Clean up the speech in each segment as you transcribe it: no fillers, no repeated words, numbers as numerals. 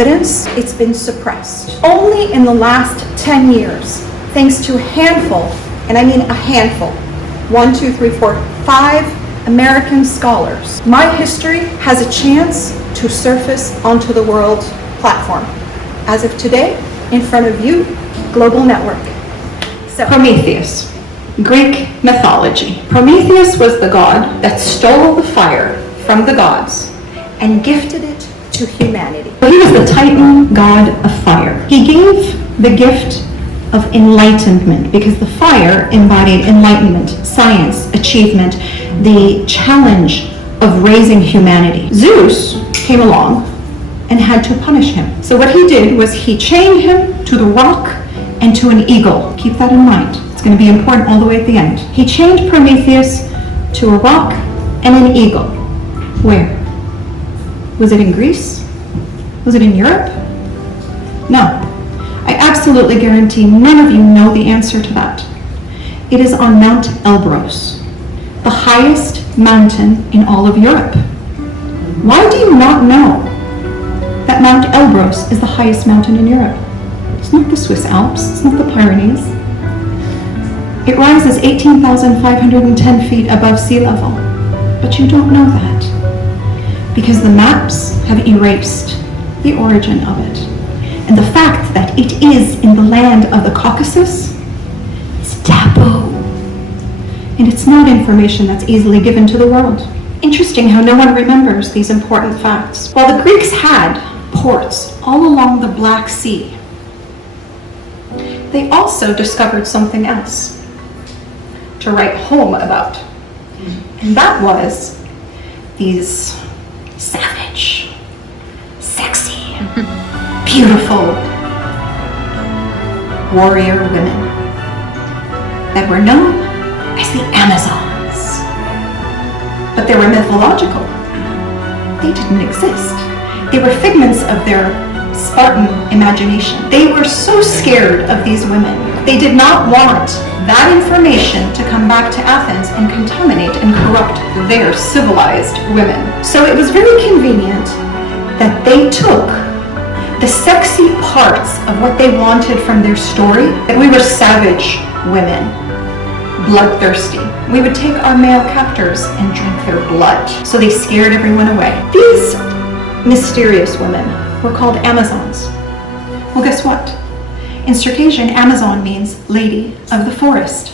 evidence, it's been suppressed. Only in the last 10 years, thanks to a handful, and I mean a handful, 1, 2, 3, 4, 5 American scholars, my history has a chance to surface onto the world platform. As of today, in front of you, global network. So, Prometheus, Greek mythology. Prometheus was the god that stole the fire from the gods and gifted it to humanity. He was the Titan god of fire. He gave the gift of enlightenment because the fire embodied enlightenment, science, achievement, the challenge of raising humanity. Zeus came along and had to punish him. So what he did was he chained him to the rock and to an eagle. Keep that in mind. It's going to be important all the way at the end. He chained Prometheus to a rock and an eagle. Where? Was it in Greece? Was it in Europe? No. I absolutely guarantee none of you know the answer to that. It is on Mount Elbrus, the highest mountain in all of Europe. Why do you not know that Mount Elbrus is the highest mountain in Europe? It's not the Swiss Alps, it's not the Pyrenees. It rises 18,510 feet above sea level, but you don't know that because the maps have erased the origin of it. And the fact that it is in the land of the Caucasus is taboo. And it's not information that's easily given to the world. Interesting how no one remembers these important facts. While the Greeks had ports all along the Black Sea, they also discovered something else to write home about. And that was these savage, sexy, beautiful warrior women that were known as the Amazons. But they were mythological. They didn't exist. They were figments of their Spartan imagination. They were so scared of these women. They did not want that information to come back to Athens and contaminate and corrupt their civilized women. So it was very convenient that they took the sexy parts of what they wanted from their story, that we were savage women, bloodthirsty. We would take our male captors and drink their blood. So they scared everyone away. These mysterious women were called Amazons. Well, guess what? In Circassian, Amazon means lady of the forest.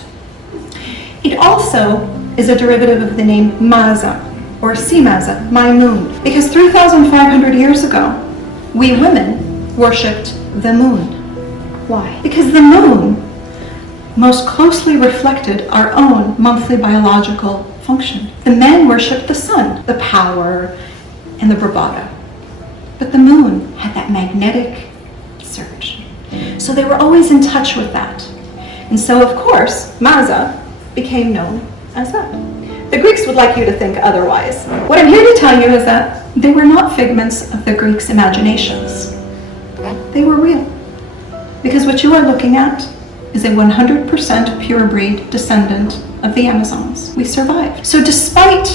It also is a derivative of the name Maza, or Simaza, my moon, because 3,500 years ago, we women worshipped the moon. Why? Because the moon most closely reflected our own monthly biological function. The men worshipped the sun, the power, and the bravado. But the moon had that magnetic surge. So they were always in touch with that. And so, of course, Maza became known as that. The Greeks would like you to think otherwise. What I'm here to tell you is that they were not figments of the Greeks' imaginations. They were real. Because what you are looking at is a 100% pure breed descendant of the Amazons. We survived. So despite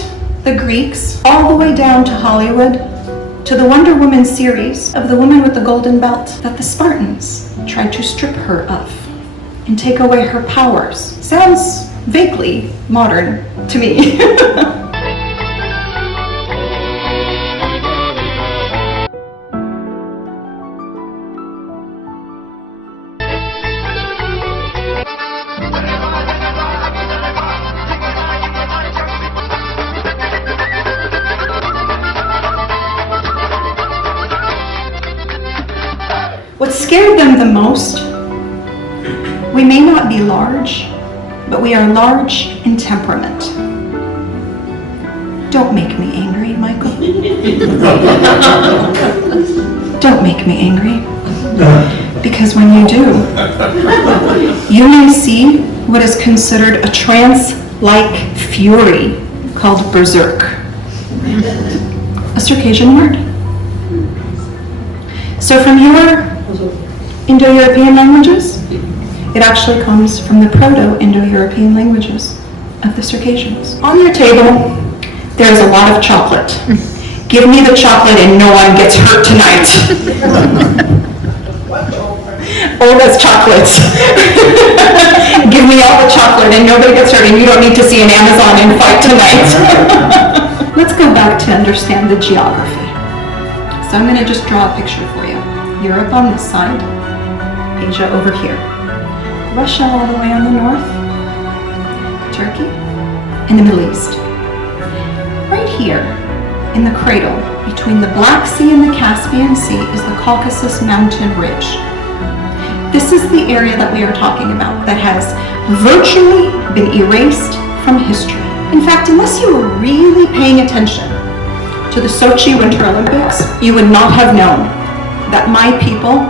the Greeks, all the way down to Hollywood, to the Wonder Woman series of the woman with the golden belt that the Spartans tried to strip her of and take away her powers. Sounds vaguely modern to me. What scared them the most, we may not be large, but we are large in temperament. Don't make me angry, Michael. Don't make me angry. Because when you do, you may see what is considered a trance-like fury called berserk. A Circassian word. So from your Indo-European languages, it actually comes from the Proto-Indo-European languages of the Circassians. On your table, there's a lot of chocolate. Give me the chocolate and no one gets hurt tonight. old as chocolates. Give me all the chocolate and nobody gets hurt, and you don't need to see an Amazon and fight tonight. Let's go back to understand the geography. So I'm going to just draw a picture for you. Europe on this side, Asia over here, Russia all the way on the north, Turkey, and the Middle East. Right here, in the cradle, between the Black Sea and the Caspian Sea, is the Caucasus mountain ridge. This is the area that we are talking about that has virtually been erased from history. In fact, unless you were really paying attention to the Sochi Winter Olympics, you would not have known that my people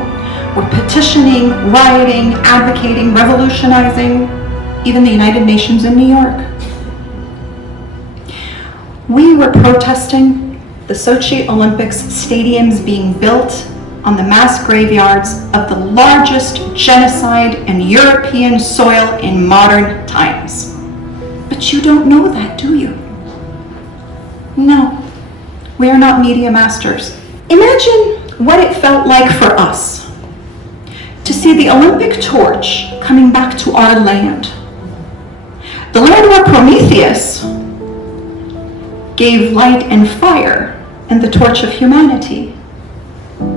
were petitioning, rioting, advocating, revolutionizing, even the United Nations in New York. We were protesting the Sochi Olympics stadiums being built on the mass graveyards of the largest genocide in European soil in modern times. But you don't know that, do you? No, we are not media masters. Imagine what it felt like for us to see the Olympic torch coming back to our land. The land where Prometheus gave light and fire and the torch of humanity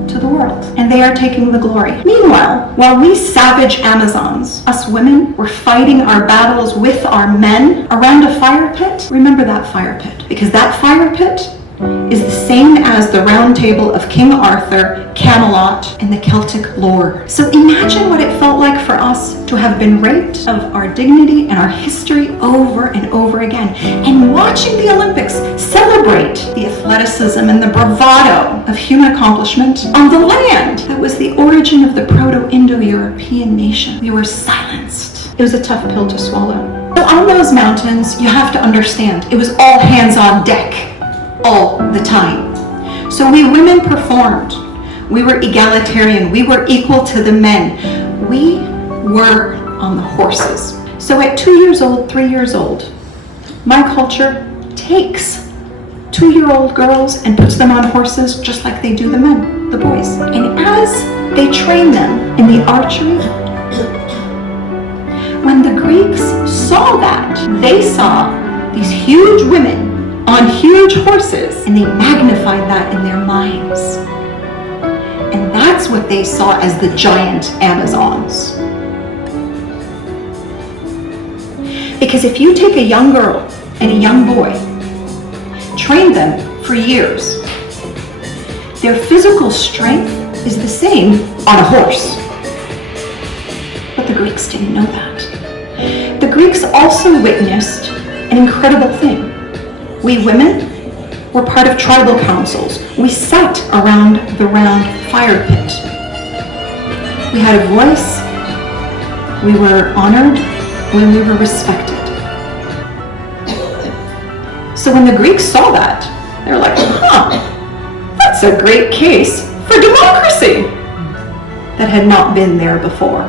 to the world, and they are taking the glory. Meanwhile, while we savage Amazons, us women, were fighting our battles with our men around a fire pit. Remember that fire pit, because that fire pit is the same as the round table of King Arthur, Camelot, and the Celtic lore. So imagine what it felt like for us to have been raped of our dignity and our history over and over again, and watching the Olympics celebrate the athleticism and the bravado of human accomplishment on the land that was the origin of the Proto-Indo-European nation. We were silenced. It was a tough pill to swallow. So on those mountains, you have to understand, it was all hands on deck all the time. So we women performed. We were egalitarian. We were equal to the men. We were on the horses. So at 2 years old, 3 years old, my culture takes 2-year-old girls and puts them on horses just like they do the men, the boys. And as they train them in the archery, when the Greeks saw that, they saw these huge women on huge horses, and they magnified that in their minds. And that's what they saw as the giant Amazons. Because if you take a young girl and a young boy, train them for years, their physical strength is the same on a horse. But the Greeks didn't know that. The Greeks also witnessed an incredible thing. We women were part of tribal councils. We sat around the round fire pit. We had a voice, we were honored, and we were respected. So when the Greeks saw that, they were like, that's a great case for democracy. That had not been there before.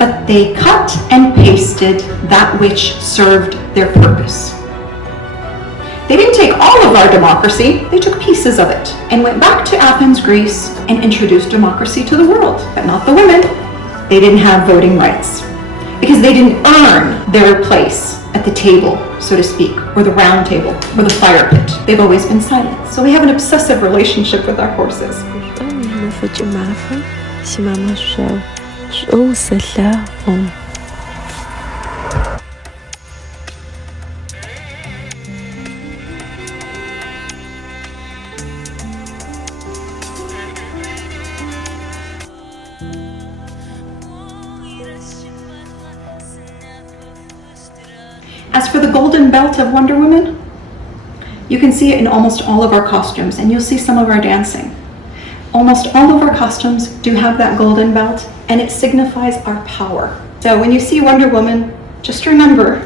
But they cut and pasted that which served their purpose. They didn't take all of our democracy, they took pieces of it and went back to Athens, Greece, and introduced democracy to the world, but not the women. They didn't have voting rights because they didn't earn their place at the table, so to speak, or the round table, or the fire pit. They've always been silent. So we have an obsessive relationship with our horses. As for the golden belt of Wonder Woman, you can see it in almost all of our costumes, and you'll see some of our dancing. Almost all of our costumes do have that golden belt, and it signifies our power. So when you see Wonder Woman, just remember,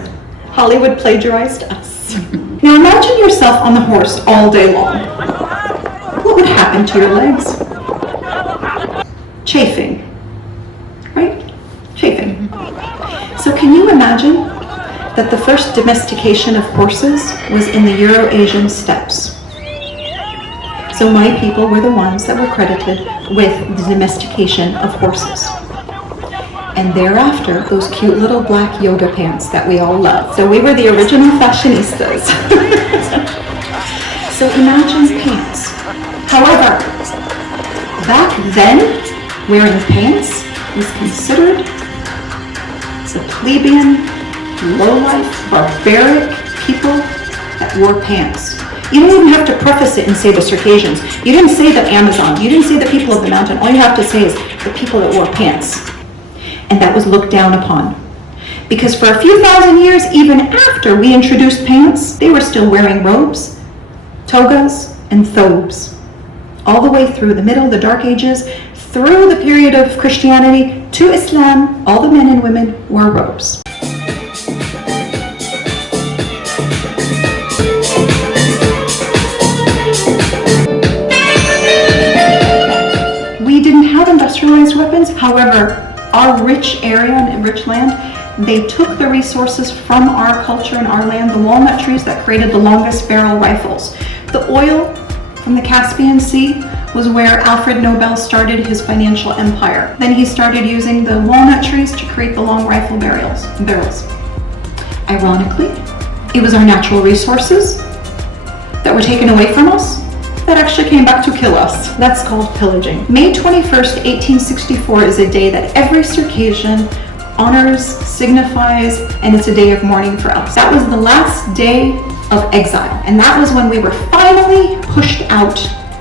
Hollywood plagiarized us. Now imagine yourself on the horse all day long. What would happen to your legs? Chafing, right? Chafing. So can you imagine that the first domestication of horses was in the Euro-Asian steppes? So my people were the ones that were credited with the domestication of horses. And thereafter, those cute little black yoga pants that we all love. So we were the original fashionistas. So imagine pants. However, back then, wearing pants was considered the plebeian, low-life, barbaric people that wore pants. You don't even have to preface it and say the Circassians. You didn't say the Amazon. You didn't say the people of the mountain. All you have to say is the people that wore pants. And that was looked down upon. Because for a few thousand years, even after we introduced pants, they were still wearing robes, togas, and thobes. All the way through the Middle, the Dark Ages, through the period of Christianity to Islam, all the men and women wore robes. We didn't have industrialized weapons. However, our rich area and rich land, they took the resources from our culture and our land, the walnut trees that created the longest barrel rifles. The oil from the Caspian Sea was where Alfred Nobel started his financial empire. Then he started using the walnut trees to create the long rifle barrels. Ironically, it was our natural resources that were taken away from us that actually came back to kill us. That's called pillaging. May 21st, 1864 is a day that every Circassian honors, signifies, and it's a day of mourning for us. That was the last day of exile, and that was when we were finally pushed out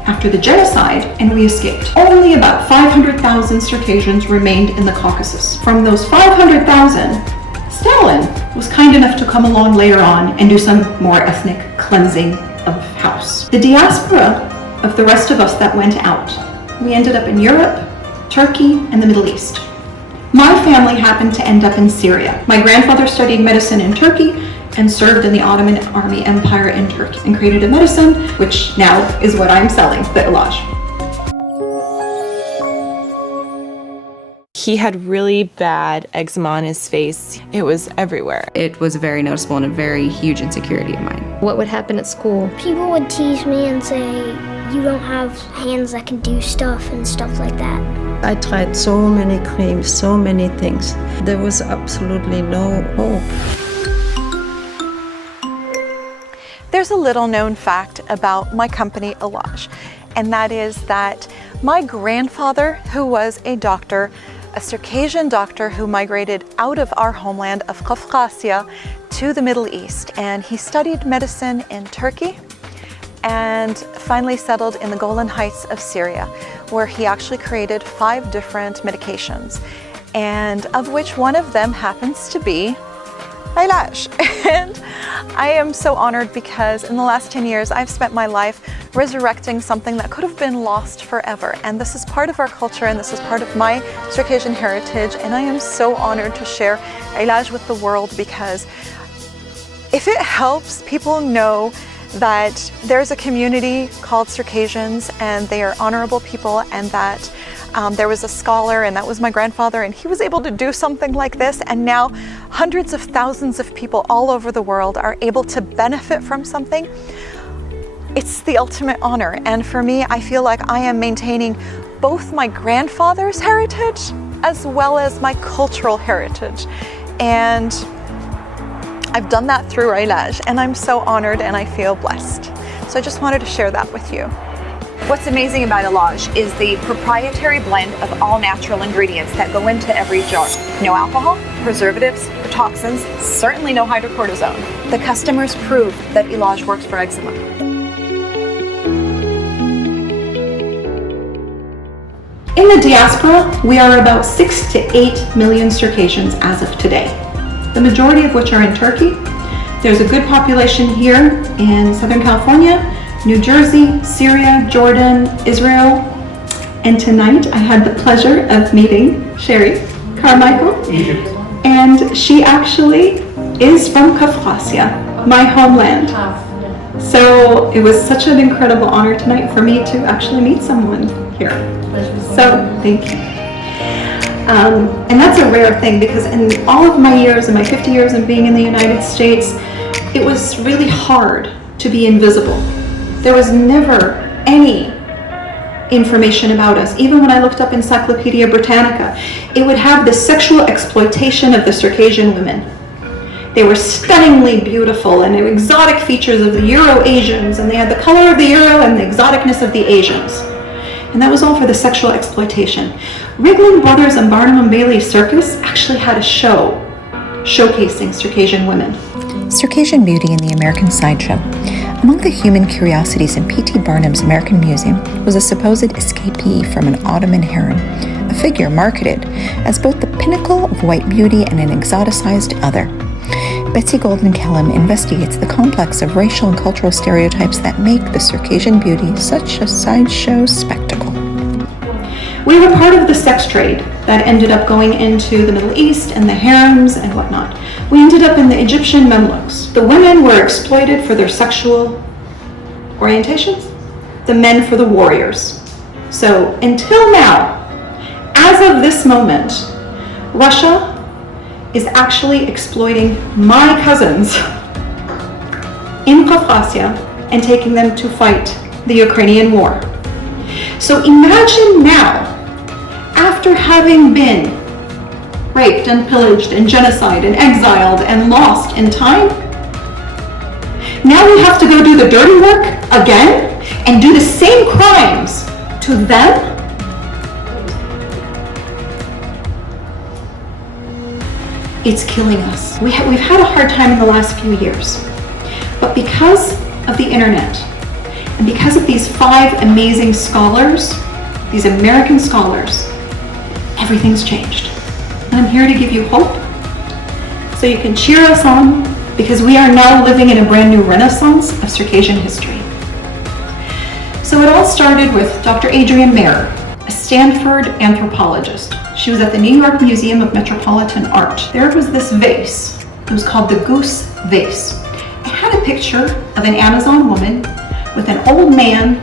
after the genocide and we escaped. Only about 500,000 Circassians remained in the Caucasus. From those 500,000, Stalin was kind enough to come along later on and do some more ethnic cleansing of house. The diaspora of the rest of us that went out, we ended up in Europe, Turkey, and the Middle East. My family happened to end up in Syria. My grandfather studied medicine in Turkey and served in the Ottoman Army Empire in Turkey and created a medicine, which now is what I'm selling, the Bjedujh. He had really bad eczema on his face. It was everywhere. It was very noticeable and a very huge insecurity of mine. What would happen at school? People would tease me and say, you don't have hands that can do stuff and stuff like that. I tried so many creams, so many things. There was absolutely no hope. There's a little known fact about my company, Bjedujh, and that is that my grandfather, who was a doctor, a Circassian doctor who migrated out of our homeland of Caucasus to the Middle East, and he studied medicine in Turkey and finally settled in the Golan Heights of Syria, where he actually created 5 different medications, and of which one of them happens to be Bjedujh. And I am so honored because in the last 10 years I've spent my life resurrecting something that could have been lost forever, and this is part of our culture and this is part of my Circassian heritage, and I am so honored to share Bjedujh with the world, because if it helps people know that there's a community called Circassians and they are honorable people, and that there was a scholar, and that was my grandfather, and he was able to do something like this, and now hundreds of thousands of people all over the world are able to benefit from something. It's the ultimate honor, and for me, I feel like I am maintaining both my grandfather's heritage as well as my cultural heritage, and I've done that through Bjedujh, and I'm so honored and I feel blessed. So I just wanted to share that with you. What's amazing about Bjedujh is the proprietary blend of all natural ingredients that go into every jar. No alcohol, preservatives, or toxins, certainly no hydrocortisone. The customers prove that Bjedujh works for eczema. In the diaspora, we are about 6 to 8 million Circassians as of today, the majority of which are in Turkey. There's a good population here in Southern California, New Jersey, Syria, Jordan, Israel, and tonight I had the pleasure of meeting Sherry Carmichael, and she actually is from Caucasus, my homeland. So it was such an incredible honor tonight for me to actually meet someone here. So thank you. And that's a rare thing, because in all of my years, in my 50 years of being in the United States, it was really hard to be invisible. There was never any information about us. Even when I looked up Encyclopedia Britannica, it would have the sexual exploitation of the Circassian women. They were stunningly beautiful and exotic features of the Euro-Asians, and they had the color of the Euro and the exoticness of the Asians. And that was all for the sexual exploitation. Ringling Brothers and Barnum and Bailey Circus actually had a show showcasing Circassian women. Circassian Beauty in the American Sideshow. Among the human curiosities in P.T. Barnum's American Museum was a supposed escapee from an Ottoman harem, a figure marketed as both the pinnacle of white beauty and an exoticized other. Betsy Golden Kellum investigates the complex of racial and cultural stereotypes that make the Circassian beauty such a sideshow spectacle. We were part of the sex trade that ended up going into the Middle East and the harems and whatnot. We ended up in the Egyptian Mamluks. The women were exploited for their sexual orientations, the men for the warriors. So until now, as of this moment, Russia is actually exploiting my cousins in Caucasus and taking them to fight the Ukrainian war. So imagine now, after having been raped and pillaged and genocide and exiled and lost in time, now we have to go do the dirty work again and do the same crimes to them? It's killing us. We've had a hard time in the last few years, but because of the internet and because of these 5 amazing scholars, these American scholars, everything's changed. And I'm here to give you hope so you can cheer us on, because we are now living in a brand new renaissance of Circassian history. So it all started with Dr. Adrienne, a Stanford anthropologist. She was at the New York Museum of Metropolitan Art. There was this vase. It was called the Goose Vase. It had a picture of an Amazon woman with an old man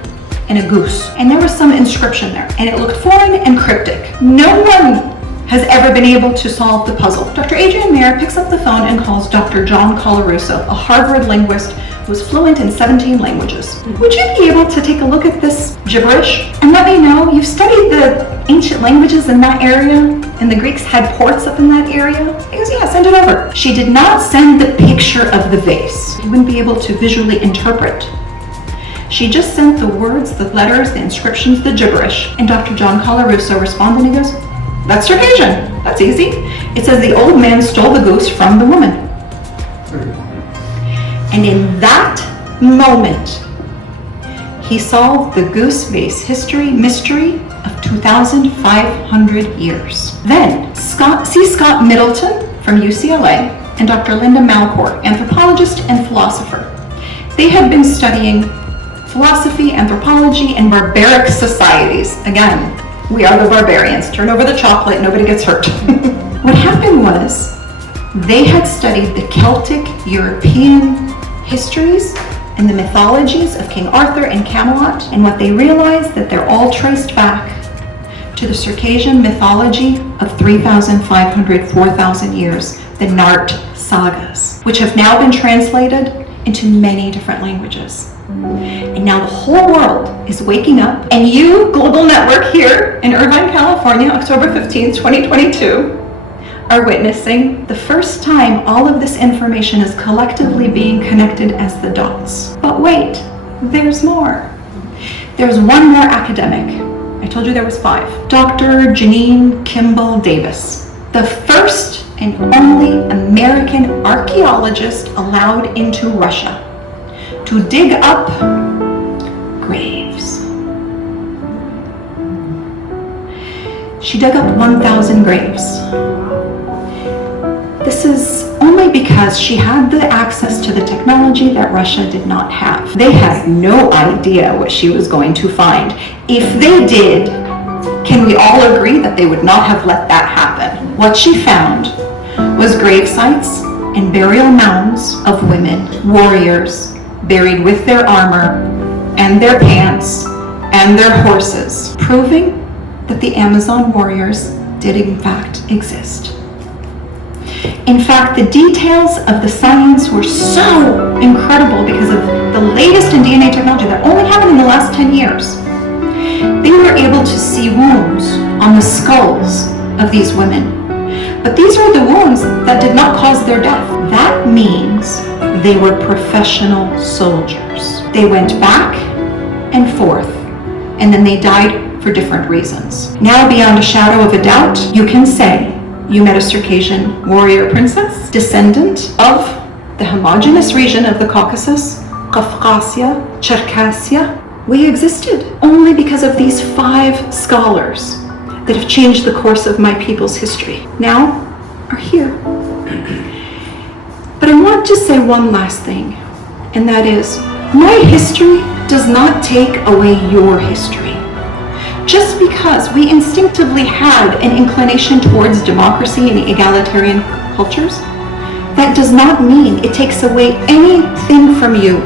and a goose. And there was some inscription there, and it looked foreign and cryptic. No one has ever been able to solve the puzzle. Dr. Adrienne picks up the phone and calls Dr. John Collaraso, a Harvard linguist who was fluent in 17 languages. Would you be able to take a look at this gibberish and let me know? You've studied the ancient languages in that area, and the Greeks had ports up in that area. He goes, yeah, send it over. She did not send the picture of the vase. You wouldn't be able to visually interpret. She just sent the words, the letters, the inscriptions, the gibberish. And Dr. John Collaraso responded and he goes, that's Circassian. That's easy. It says the old man stole the goose from the woman. And in that moment, he solved the goose vase mystery of 2,500 years. Then, Scott Middleton from UCLA and Dr. Linda Malcor, anthropologist and philosopher. They had been studying philosophy, anthropology, and barbaric societies. Again, we are the barbarians. Turn over the chocolate, nobody gets hurt. What happened was, they had studied the Celtic European histories and the mythologies of King Arthur and Camelot, and what they realized that they're all traced back to the Circassian mythology of 3,500, 4,000 years, the Nart sagas, which have now been translated into many different languages. And now the whole world is waking up, and you, Global Network here in Irvine, California, October 15th, 2022, are witnessing the first time all of this information is collectively being connected as the dots. But wait, there's more. There's one more academic. I told you there was 5. Dr. Jeannine Kimball Davis, the first and only American archaeologist allowed into Russia to dig up graves. She dug up 1,000 graves. This is only because she had the access to the technology that Russia did not have. They had no idea what she was going to find. If they did, can we all agree that they would not have let that happen? What she found was grave sites and burial mounds of women, warriors, buried with their armor and their pants and their horses, proving that the Amazon warriors did in fact exist. In fact, the details of the science were so incredible because of the latest in DNA technology that only happened in the last 10 years. They were able to see wounds on the skulls of these women. But these are the wounds that did not cause their death. That means they were professional soldiers. They went back and forth, and then they died for different reasons. Now, beyond a shadow of a doubt, you can say you met a Circassian warrior princess, descendant of the homogeneous region of the Caucasus, Caucasia, Circassia. We existed only because of these 5 scholars that have changed the course of my people's history. Now are here. But I want to say one last thing, and that is, my history does not take away your history. Just because we instinctively had an inclination towards democracy and egalitarian cultures, that does not mean it takes away anything from you.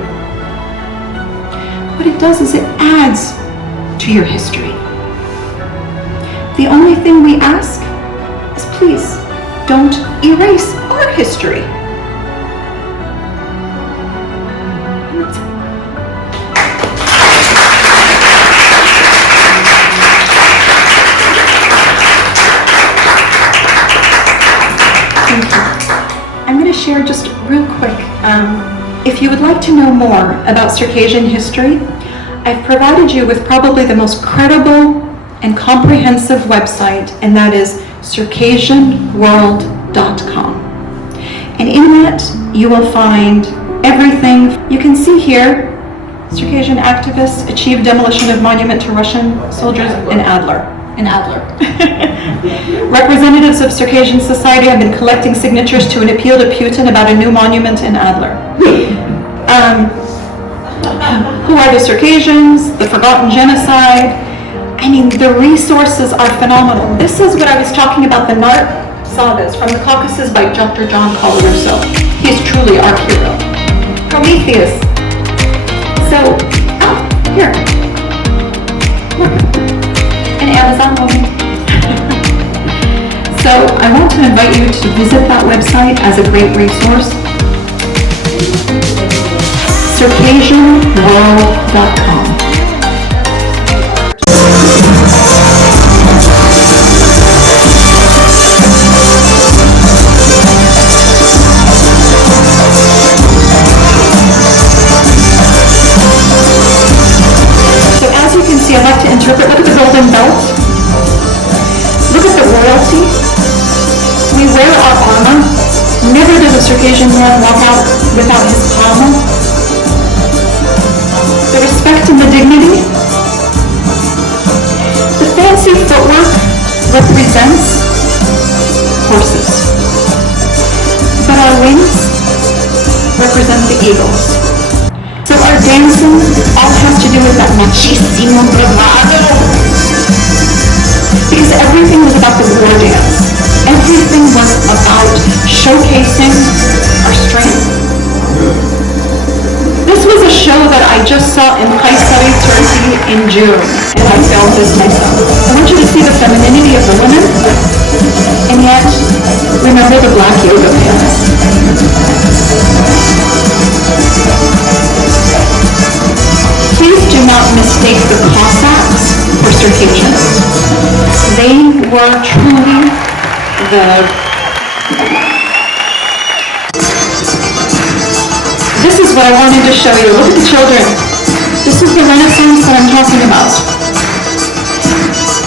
What it does is it adds to your history. The only thing we ask is please don't erase our history. I'm going to share just real quick. If you would like to know more about Circassian history, I've provided you with probably the most credible and comprehensive website, and that is circassianworld.com. And in that, you will find everything. You can see here, Circassian activists achieved demolition of monument to Russian soldiers in Adler. Representatives of Circassian society have been collecting signatures to an appeal to Putin about a new monument in Adler. Who are the Circassians? The forgotten genocide. I mean, the resources are phenomenal. This is what I was talking about, the Nart sagas from the Caucasus by Dr. John Collaraso. He's truly our hero. Prometheus. So, here. Look. An Amazon woman. So I want to invite you to visit that website as a great resource. Circassianworld.com. So as you can see, I like to interpret. Look at the golden belt. Look at the royalty. We wear our armor. Never does a Circassian man walk out without his armor. The respect and the dignity. The fancy footwork represents horses. But our wings represent the eagles. So our dancing all has to do with that machismo bravado. Because everything was about the war dance. Everything was about showcasing our strength. This was a show that I just saw in Kayseri, Turkey in June, and I filmed this myself. I want you to see the femininity of the women, and yet remember the black yoga pants. Please do not mistake the Cossacks for Circassians. They were truly This is what I wanted to show you. Look at the children. This is the Renaissance that I'm talking about.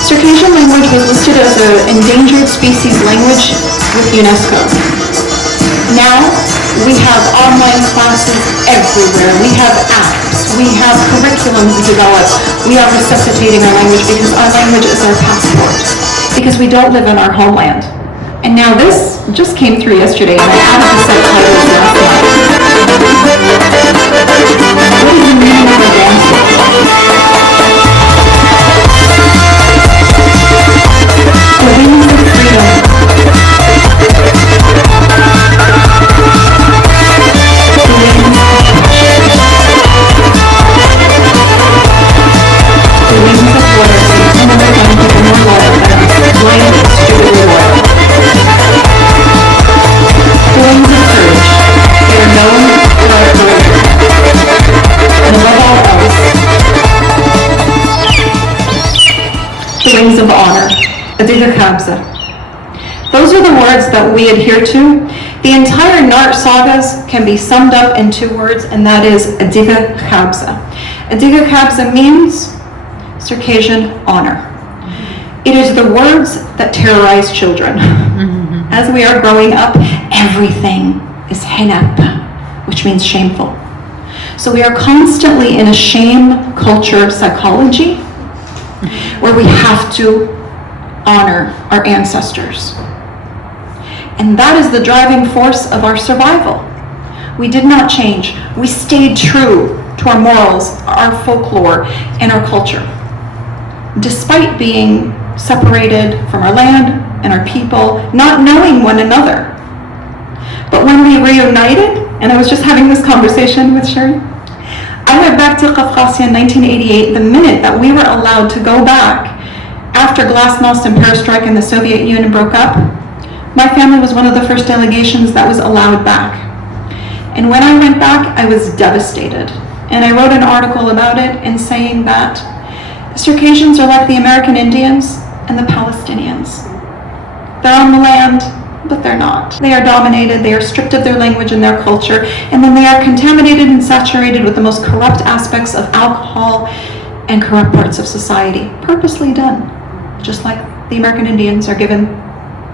Circassian language was listed as an endangered species language with UNESCO. Now, we have online classes everywhere. We have apps. We have curriculums developed. We are resuscitating our language because our language is our passport. Because we don't live in our homeland. And now this just came through yesterday, and I added the subtitles last night. What is the meaning of the dancing? The wings of freedom. The wings of loyalty. Some of the young people more loyal than us. Blind, stupidly loyal. ceremonies of honor, Bjedujh and Abzakh. Those are the words that we adhere to. The entire Nart sagas can be summed up in 2 words, and that is Bjedujh and Abzakh. Bjedujh and Abzakh means Circassian honor. It is the words that terrorize children. As we are growing up, everything is henap, which means shameful. So we are constantly in a shame culture psychology where we have to honor our ancestors. And that is the driving force of our survival. We did not change. We stayed true to our morals, our folklore, and our culture. Despite being separated from our land and our people, not knowing one another. But when we reunited, and I was just having this conversation with Sherry, I went back to Caucasus in 1988, the minute that we were allowed to go back after Glasnost and Perestroika and the Soviet Union broke up. My family was one of the first delegations that was allowed back. And when I went back, I was devastated. And I wrote an article about it and saying that the Circassians are like the American Indians and the Palestinians. They're on the land, but they're not. They are dominated, they are stripped of their language and their culture, and then they are contaminated and saturated with the most corrupt aspects of alcohol and corrupt parts of society, purposely done, just like the American Indians are given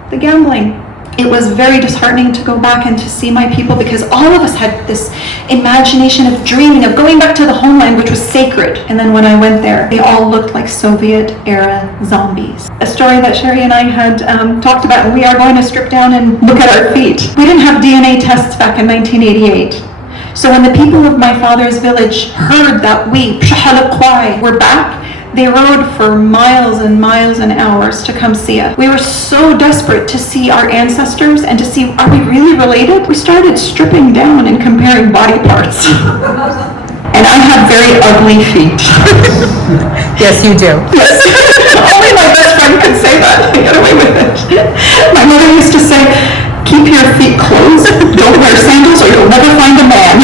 the gambling. It was very disheartening to go back and to see my people, because all of us had this imagination of dreaming of going back to the homeland, which was sacred. And then when I went there, they all looked like Soviet-era zombies. A story that Sherry and I had talked about, and we are going to strip down and look at our feet. We didn't have DNA tests back in 1988. So when the people of my father's village heard that we were back, they rode for miles and miles and hours to come see us. We were so desperate to see our ancestors and to see, are we really related? We started stripping down and comparing body parts. And I have very ugly feet. Yes, you do. Yes. Only my best friend could say that. I got away with it. My mother used to say, keep your feet closed, don't wear sandals or you'll never find a man.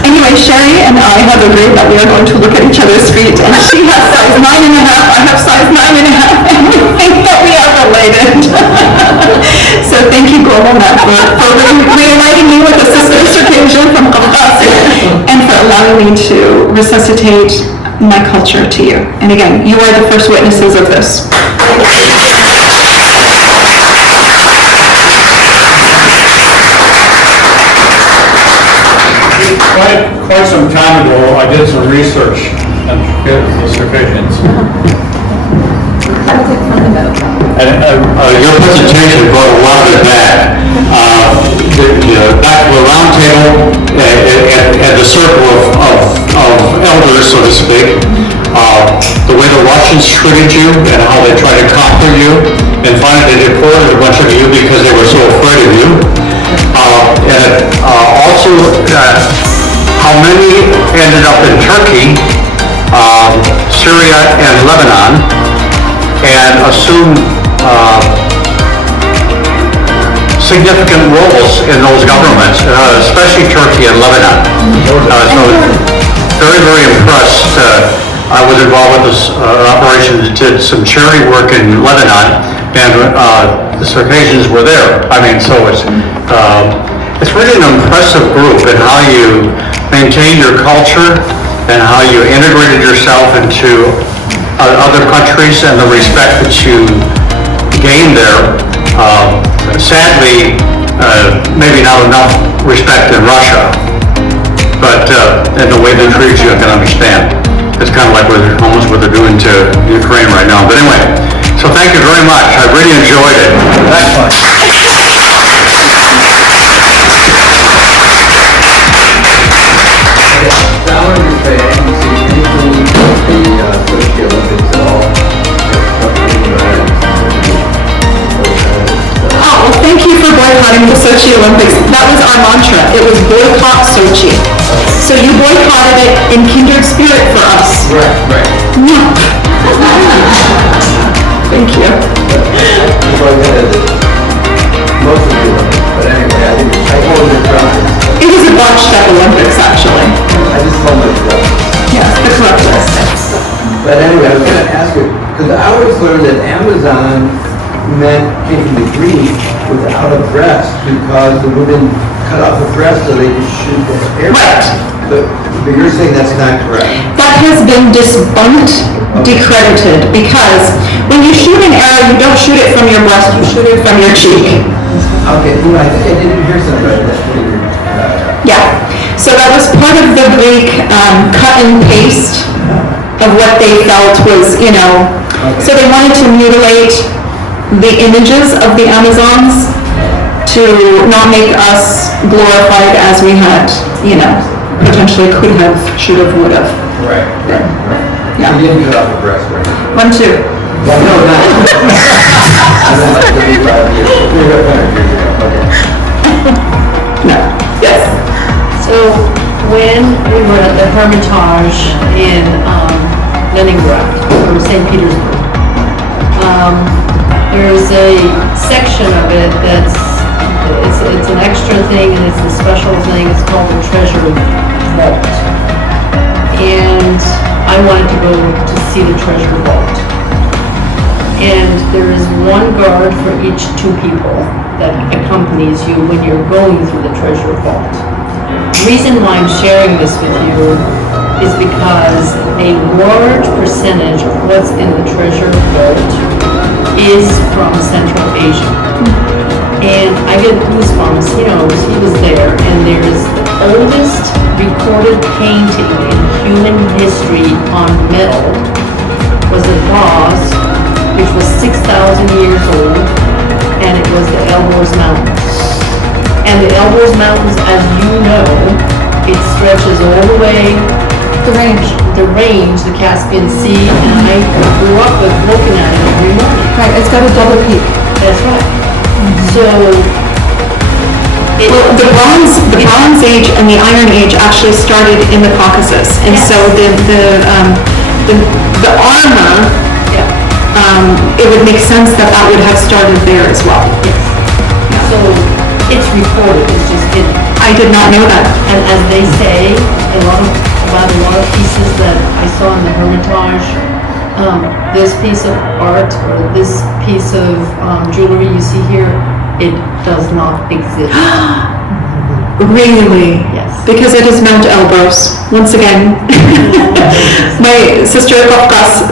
Anyway, Sherry and I have agreed that we are going to look at each other's feet, and she has size 9.5, I have size 9.5, and we think that we are related. So thank you, Global Network, for reuniting me with a sister Circassian from Caucasus, and for allowing me to resuscitate my culture to you. And again, you are the first witnesses of this. Quite some time ago, I did some research on the Circassians. And your presentation brought a lot of it back. Back to the round table and the circle of elders, so to speak. The way the Russians treated you and how they tried to conquer you, and finally they deported a bunch of you because they were so afraid of you. And also how many ended up in Turkey, Syria, and Lebanon, and assumed significant roles in those governments, especially Turkey and Lebanon. So very, very impressed. I was involved with this operation that did some charity work in Lebanon, and the Circassians were there. I mean, so it's really an impressive group in how you maintain your culture and how you integrated yourself into other countries and the respect that you gained there. Sadly, maybe not enough respect in Russia, but in the way they treat you, I can understand. It's kind of like almost what they're doing to Ukraine right now. But anyway, so thank you very much. I really enjoyed it. That's fun. Thank you for boycotting the Sochi Olympics. That was our mantra. It was boycott Sochi. So you boycotted it in kindred spirit for us. Right. No. Thank you. Most of the Olympics, but anyway, I think it was a botched up Olympics, actually. I just told myself. Yes, the corrupt list. But anyway, I was going to ask you, because I always learned that Amazon came from the Greek without a breast, because the women cut off the breast so they could shoot the arrow. Right. But you're saying that's not correct. That has been debunked, decredited, because when you shoot an arrow, you don't shoot it from your breast, you shoot it from your cheek. Okay, well, I think I didn't hear something about that. Yeah, so that was part of the Greek cut and paste of what they felt was, so they wanted to mutilate the images of the Amazons to not make us glorified as we had, potentially could have, should have, would have. Right. Yeah. You didn't cut off the breast, right? 1, 2. Well, no, not. No. Yes. So when we were at the Hermitage in Leningrad, or St. Petersburg, there's a section of it that's it's an extra thing, and it's a special thing. It's called the treasure vault, and I wanted to go to see the treasure vault. And there is one guard for each 2 people that accompanies you when you're going through the treasure vault. The reason why I'm sharing this with you is because a large percentage of what's in the treasure vault is from Central Asia. And I get goosebumps, he was there, and there's the oldest recorded painting in human history on metal was a vase which was 6,000 years old, and it was the Elborz Mountains. And the Elborz Mountains, as you know, it stretches all the way the range, the Caspian Sea, and I grew up with looking at it every morning. Right, it's got a double peak. That's right. So, the Bronze Age and the Iron Age actually started in the Caucasus, and so the armor, it would make sense that would have started there as well. Yes. Yeah. So it's recorded. It's just hidden. I did not know that. And as they say, about a lot of pieces that I saw in the Hermitage, this piece of art or this piece of jewelry you see here, it does not exist. Really? Yes. Because it is Mount Elbrus. Once again, my sister Caucasus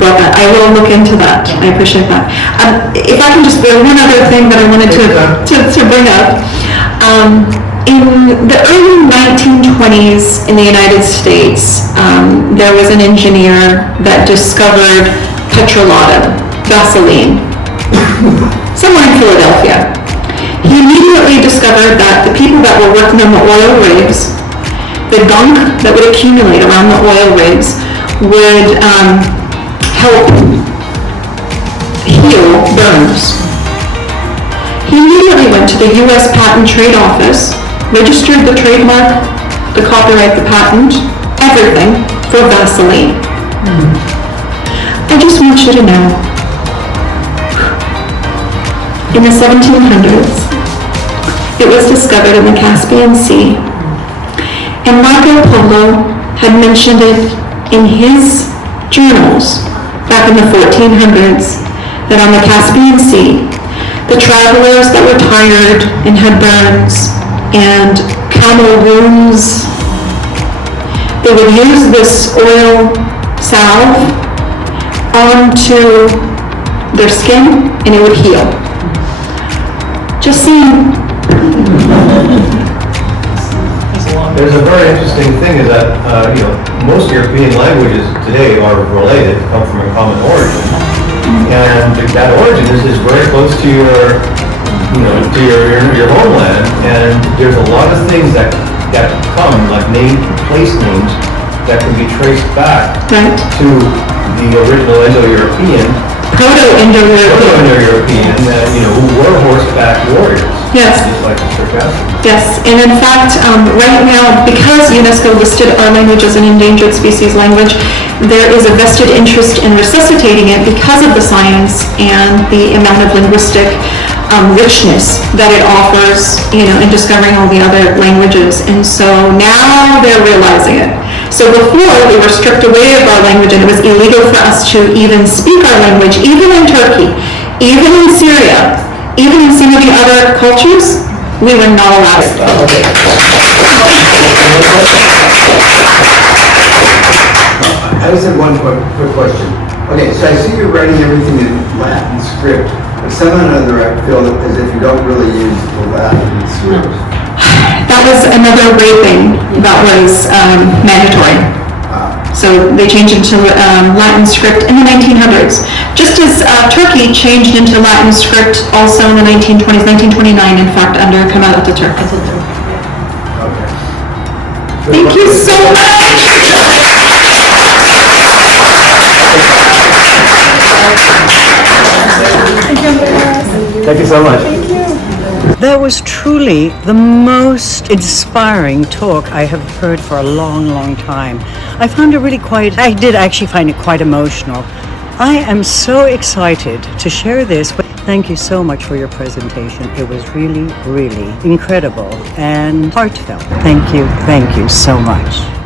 brought that. I will look into that. I appreciate that. If I can just, one other thing that I wanted to bring up. In the early 1920s in the United States, there was an engineer that discovered petrolatum, Vaseline, somewhere in Philadelphia. He immediately discovered that the people that were working on the oil rigs, the gunk that would accumulate around the oil rigs would help heal burns. He immediately went to the U.S. Patent Trade Office, registered the trademark, the copyright, the patent, everything for Vaseline. I just want you to know, in the 1700s, it was discovered in the Caspian Sea, and Marco Polo had mentioned it in his journals back in the 1400s, that on the Caspian Sea, the travelers that were tired and had burns and camel wounds, they would use this oil salve onto their skin and it would heal. Just saying. There's a very interesting thing is that, most European languages today are related, come from a common origin. And that origin is very close to your homeland. And there's a lot of things that come, like place names, that can be traced back to the original Indo-European, Proto-Indo-European, who were horseback warriors. Yes. Just like the Circassians. Yes, and in fact, right now, because UNESCO listed our language as an endangered species language, there is a vested interest in resuscitating it because of the science and the amount of linguistic richness that it offers, in discovering all the other languages. And so now they're realizing it. So before, we were stripped away of our language, and it was illegal for us to even speak our language, even in Turkey, even in Syria, even in some of the other cultures, we were not allowed. I just have one quick question. Okay, so I see you're writing everything in Latin script, but somehow or another I feel as if you don't really use the Latin script. That was another raping that was mandatory. So they changed into Latin script in the 1900s. Just as Turkey changed into Latin script also in the 1920s, 1929, in fact, under Kemal Atatürk. Okay. Thank you so much! Thank you so much. That was truly the most inspiring talk I have heard for a long, long time. I found it really I did actually find it quite emotional. I am so excited to share this. Thank you so much for your presentation. It was really, really incredible and heartfelt. Thank you so much.